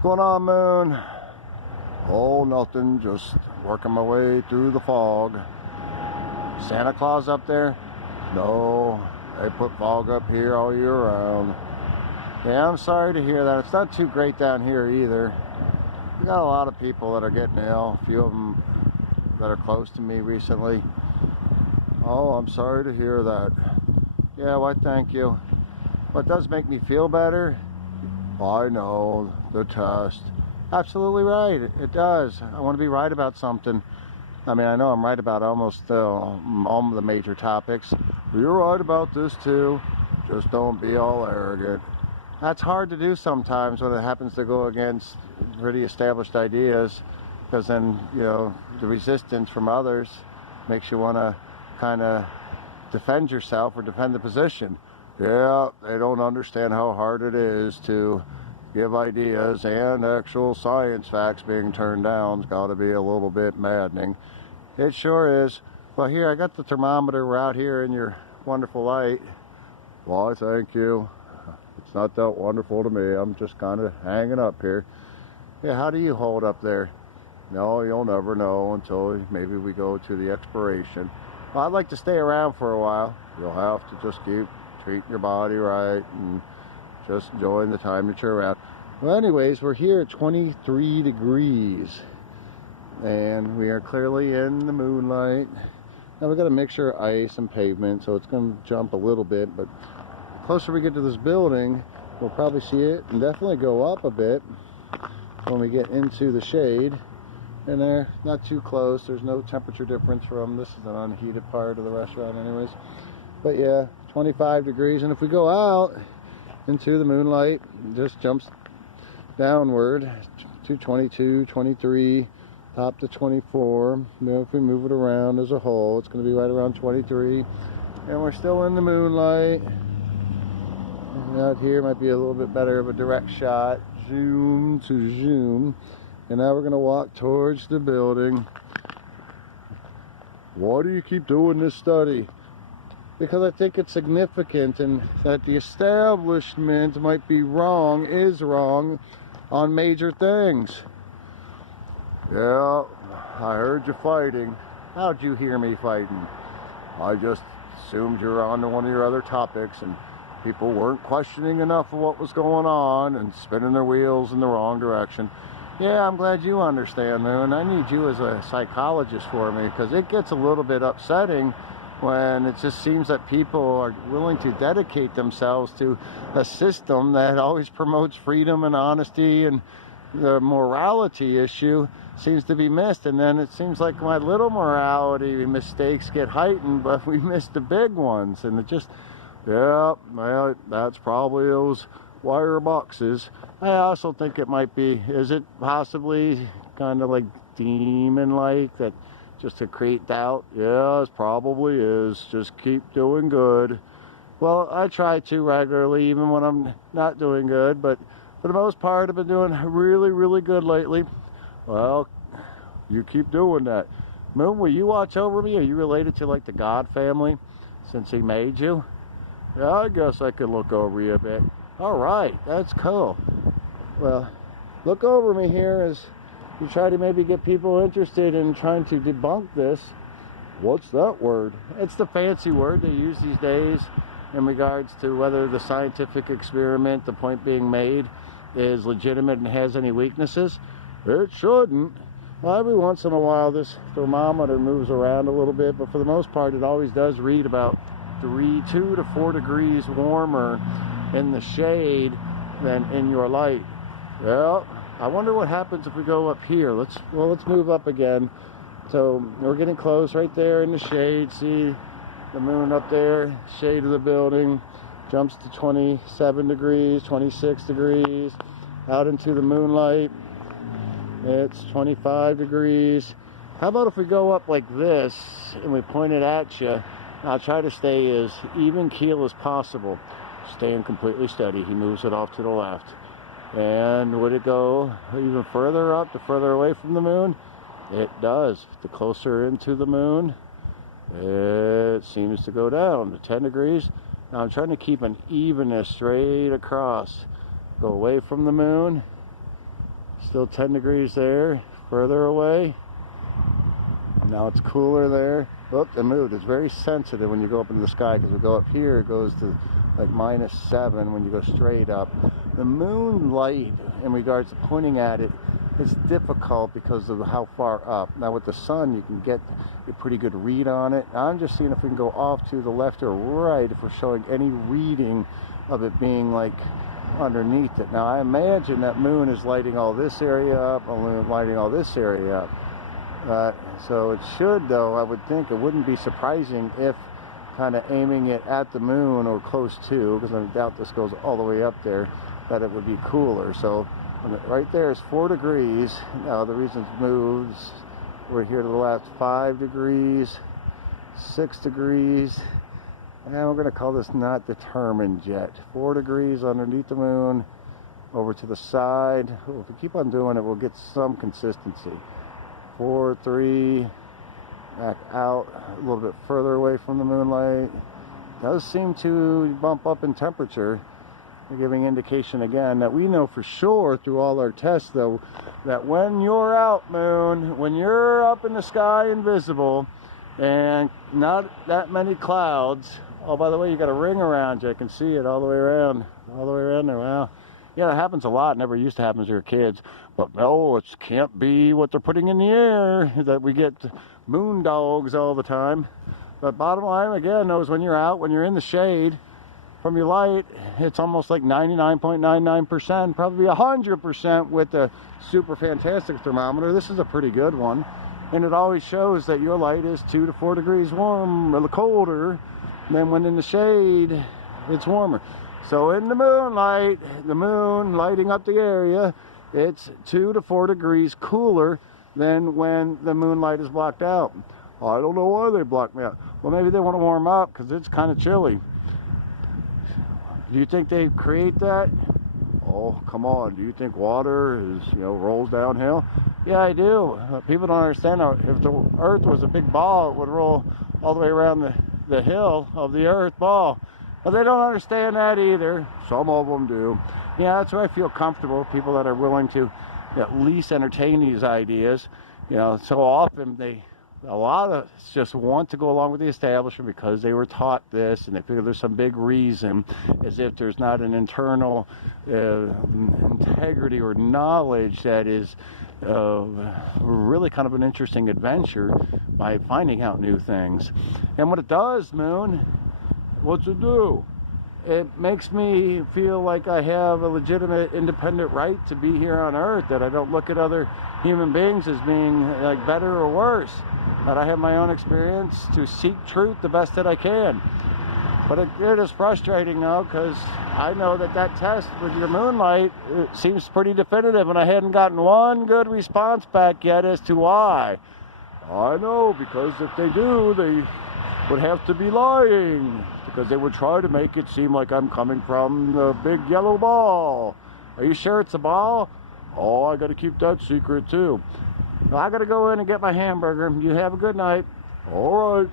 What's going on, Moon? Oh, nothing. Just working my way through the fog. Santa Claus up there? No, they put fog up here all year round. Yeah, I'm sorry to hear that. It's not too great down here either. We got a lot of people that are getting ill. A few of them that are close to me recently. Oh, I'm sorry to hear that. Yeah, why, thank you. But it does make me feel better. I know, the test. Absolutely right, it does. I want to be right about something. I mean, I know I'm right about almost all the major topics. You're right about this too. Just don't be all arrogant. That's hard to do sometimes when it happens to go against pretty established ideas, because then, you know, the resistance from others makes you want to kind of defend yourself or defend the position. Yeah, they don't understand how hard it is to give ideas, and actual science facts being turned down. It's got to be a little bit maddening. It sure is. Well, here, I got the thermometer. We're out here in your wonderful light. Why, thank you. It's not that wonderful to me. I'm just kind of hanging up here. Yeah, how do you hold up there? No, you'll never know until maybe we go to the expiration. Well, I'd like to stay around for a while. You'll have to just keep treating your body right and just enjoying the time that you're around. Well, anyways, we're here at 23 degrees. And we are clearly in the moonlight. Now we've got a mixture of ice and pavement, so it's going to jump a little bit, but the closer we get to this building, we'll probably see it and definitely go up a bit when we get into the shade. And they're not too close. There's no temperature difference from this is an unheated part of the restaurant anyways. But yeah, 25 degrees, and if we go out into the moonlight, it just jumps downward to 22, 23, top to 24. You know, if we move it around as a whole, it's going to be right around 23. And we're still in the moonlight. And out here might be a little bit better of a direct shot. Zoom to zoom. And now we're going to walk towards the building. Why do you keep doing this study? Because I think it's significant, and that the establishment might be wrong, is wrong on major things. Yeah, I heard you fighting. How'd you hear me fighting? I just assumed you were on to one of your other topics, and people weren't questioning enough of what was going on and spinning their wheels in the wrong direction. Yeah, I'm glad you understand, Moon. I need you as a psychologist for me, because it gets a little bit upsetting when it just seems that people are willing to dedicate themselves to a system that always promotes freedom and honesty, and the morality issue seems to be missed. And then it seems like my little morality mistakes get heightened, but we miss the big ones. And it just, yeah, well, that's probably those wire boxes. I also think it might be, is it possibly kind of like demon-like, that just to create doubt? Yeah, it probably is. Just keep doing good. Well, I try to regularly, even when I'm not doing good, but for the most part, I've been doing really, really good lately. Well, you keep doing that. Moon, will you watch over me? Are you related to like the God family since he made you? Yeah, I guess I could look over you a bit. All right, that's cool. Well, look over me here as you try to maybe get people interested in trying to debunk this. What's that word? It's the fancy word they use these days in regards to whether the scientific experiment, the point being made, is legitimate and has any weaknesses. It shouldn't. Well, every once in a while this thermometer moves around a little bit, but for the most part it always does read about 2 to 4 degrees warmer in the shade than in your light. Well, I wonder what happens if we go up here. Let's move up again. So we're getting close right there in the shade. See the moon up there, shade of the building, jumps to 27 degrees, 26 degrees, out into the moonlight. It's 25 degrees. How about if we go up like this and we point it at you? I'll try to stay as even keel as possible, staying completely steady. He moves it off to the left. And would it go even further up, to further away from the moon? It does. The closer into the moon, it seems to go down to 10 degrees. Now I'm trying to keep an evenness straight across. Go away from the moon. Still 10 degrees there, further away. Now it's cooler there. Oh, it moved. It's very sensitive when you go up into the sky, because we go up here, it goes to like -7 when you go straight up. The moonlight, in regards to pointing at it, it's difficult because of how far up. Now with the sun, you can get a pretty good read on it. I'm just seeing if we can go off to the left or right, if we're showing any reading of it being like underneath it. Now I imagine that moon is lighting all this area up, and lighting all this area up. So it should, though, I would think, it wouldn't be surprising if kind of aiming it at the moon or close to, because I doubt this goes all the way up there, that it would be cooler. So right there is 4 degrees. Now the reason it moves, we're here to the left, 5 degrees, 6 degrees, and we're going to call this not determined yet. 4 degrees underneath the moon, over to the side. If we keep on doing it, we'll get some consistency. 4, 3, back out a little bit further away from the moonlight. Does seem to bump up in temperature, giving indication again that we know for sure through all our tests, though, that when you're out, moon, when you're up in the sky invisible and not that many clouds. Oh, by the way, you got a ring around you. I can see it all the way around there. Wow. Yeah, that happens a lot. Never used to happen as we were kids. But no, it can't be what they're putting in the air, that we get moon dogs all the time. But bottom line, again, is when you're out, when you're in the shade from your light, it's almost like 99.99%, probably 100% with the super fantastic thermometer. This is a pretty good one. And it always shows that your light is 2 to 4 degrees warm, or colder, than when in the shade, it's warmer. So in the moonlight, the moon lighting up the area, it's 2 to 4 degrees cooler than when the moonlight is blocked out. I don't know why they blocked me out. Well, maybe they want to warm up because it's kind of chilly. Do you think they create that? Oh, come on. Do you think water is, rolls downhill? Yeah, I do. People don't understand how, if the earth was a big ball, it would roll all the way around the hill of the earth ball. But they don't understand that either. Some of them do. Yeah, that's why I feel comfortable. People that are willing to at least entertain these ideas. So often a lot of us just want to go along with the establishment because they were taught this, and they figure there's some big reason, as if there's not an internal integrity or knowledge that is really kind of an interesting adventure by finding out new things. And what it does, moon, what's it do? It makes me feel like I have a legitimate independent right to be here on Earth, that I don't look at other human beings as being like better or worse, that I have my own experience to seek truth the best that I can. But it is frustrating now, because I know that test with your moonlight, it seems pretty definitive, and I hadn't gotten one good response back yet as to why. I know, because if they do, they would have to be lying, because they would try to make it seem like I'm coming from the big yellow ball. Are you sure it's a ball? Oh, I got to keep that secret too. I got to go in and get my hamburger. You have a good night. All right.